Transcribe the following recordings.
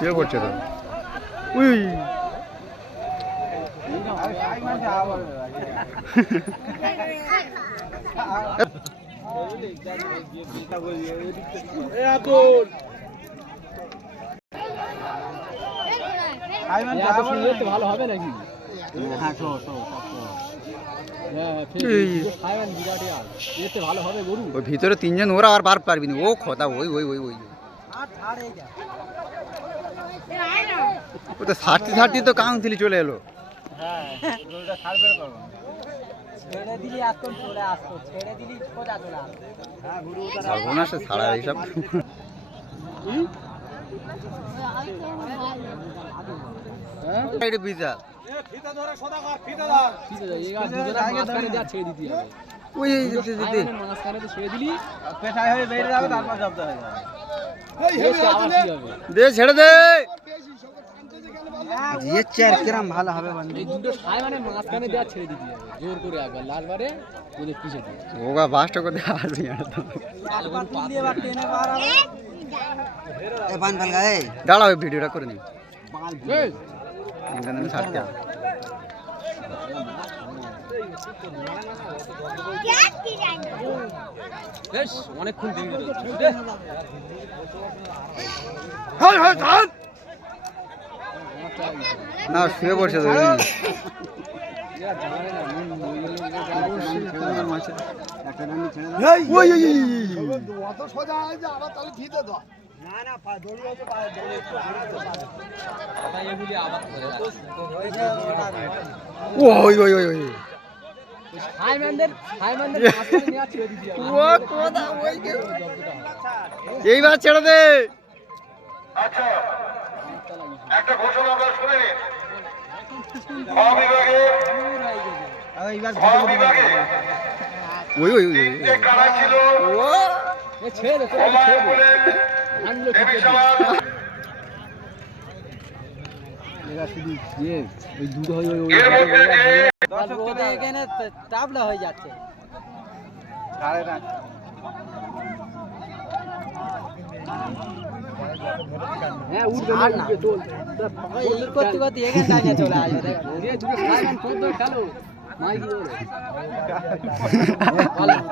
কে করছে তো উই ভালো হবে নাকি? ভিতরে তিনজন ওরা আর বার পারবি না ও কথা ওই ওই ওই ওই ও তো ছাড়তে ছাড়তে তো কাউন্সিলে চলে এলো। সর্বনাশ ছাড়া এইসব বিশাল ছেড়ে দে কিরম ভালো হবে ওগা বাসটা করতে আসবি দাঁড়াও ভিডিওটা করে নি ছাড়তে অনেকক্ষণ না শুয়ে পড়ছে তো এইবার ছেড়ে দে। আচ্ছা একটা ঘোষণা আমরা শুনে নিন। কারা ছিল টাবলা হয়ে যাচ্ছে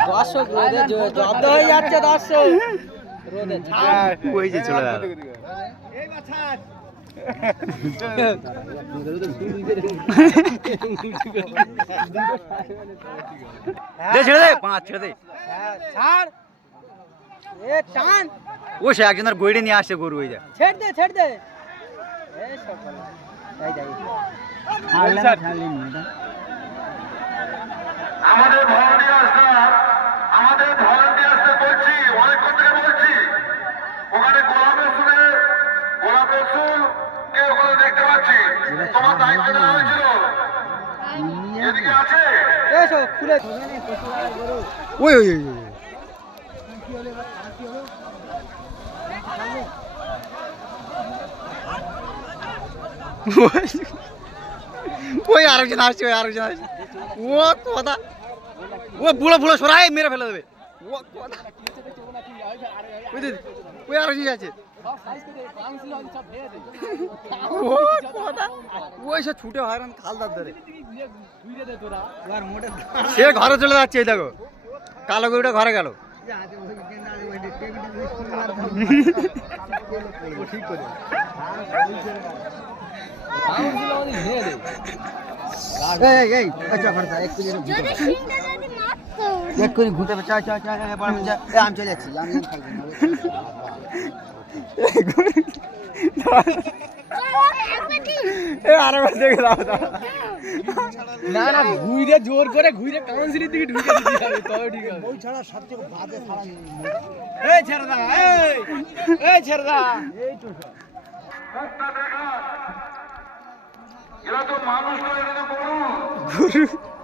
দর্শক রোদে জব্দ হয়ে যাচ্ছে দর্শক রোদে ওই যে চলে গেল ছেড়ে দে পাঁচ ছেড়ে দে ও সে একজনের গইড়ে নিয়ে আসছে গরু ওই যা ছেড়ে দে আমাদের ভলান্টিয়ার্সদের বলছি, অনেকক্ষণ থেকে বলছি, ওখানে গোলাপ রসুল কে ওখানে দেখতে পাচ্ছি, তোমার দায়িত্ব দেওয়া হয়েছিল, এদিকে আছে ওই ওই ওই ওই আরেকজন আসছে ওই আরেকজন আসছে ও কথা ও বুড়ো ফুলো সরাই মেরে ফেলে দেবে ও কথা ওই আরেকজন আছে ওই সব ছুটে হয়রান খালদার ধরে সে ঘরে চলে যাচ্ছে এই দেখো কালো গরুটা ঘরে গেল ঠিক করে ঘুরতে আমি চলে যাচ্ছি না না ঘুরে জোর করে ঘুরে কাউন্সিলের দিকে ঢুকে দিতে হবে তবে ঠিক হবে ওই ছাড়া সবচেয়ে বাজে ছাড়া এই ছেড়ে দা এই ছেড়ে দা এই তো এরা তো মানুষ গরু